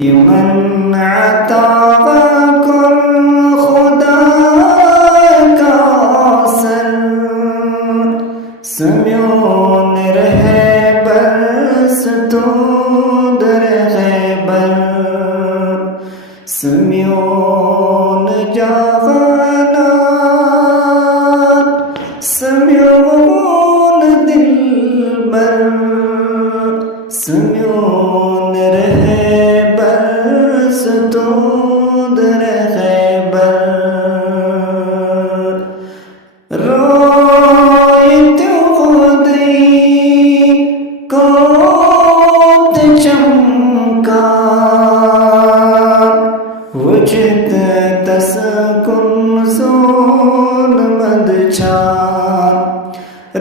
ये मन अता कर खुदा का सर सम्योन रहे बरस तो दर बर सम्योन जावाना सम्योन दिल बर सम्योन रहे बरस तो दर बर रोयत खुदी कोत चमका वजद तसकुन सोन मदचार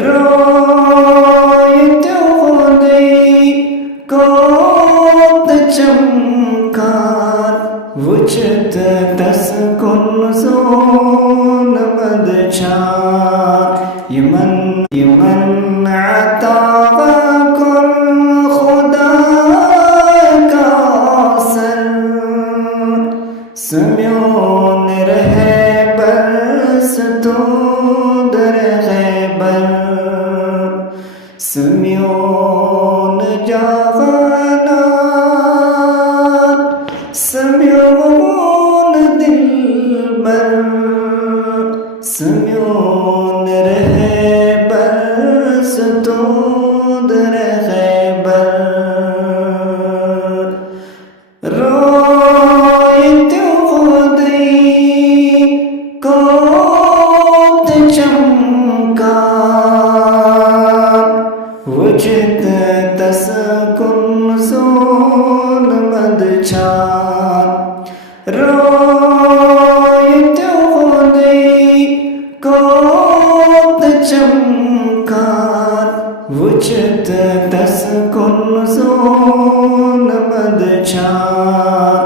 रोयत खुदी कोत चमकार वजद तसकुन सोन मदचार ये मन अता कर खुदा का सर सम्योन रहे बरस तो दर बर सम्योन जावाना सम्योन दिल बर सम्योन रहे बरस तो दर बर रोयत खुदी कोत चमका वजद तसकुन सोन मदचार रोयत खुदी कोत चमकार वजद तसकुन सोन मदचार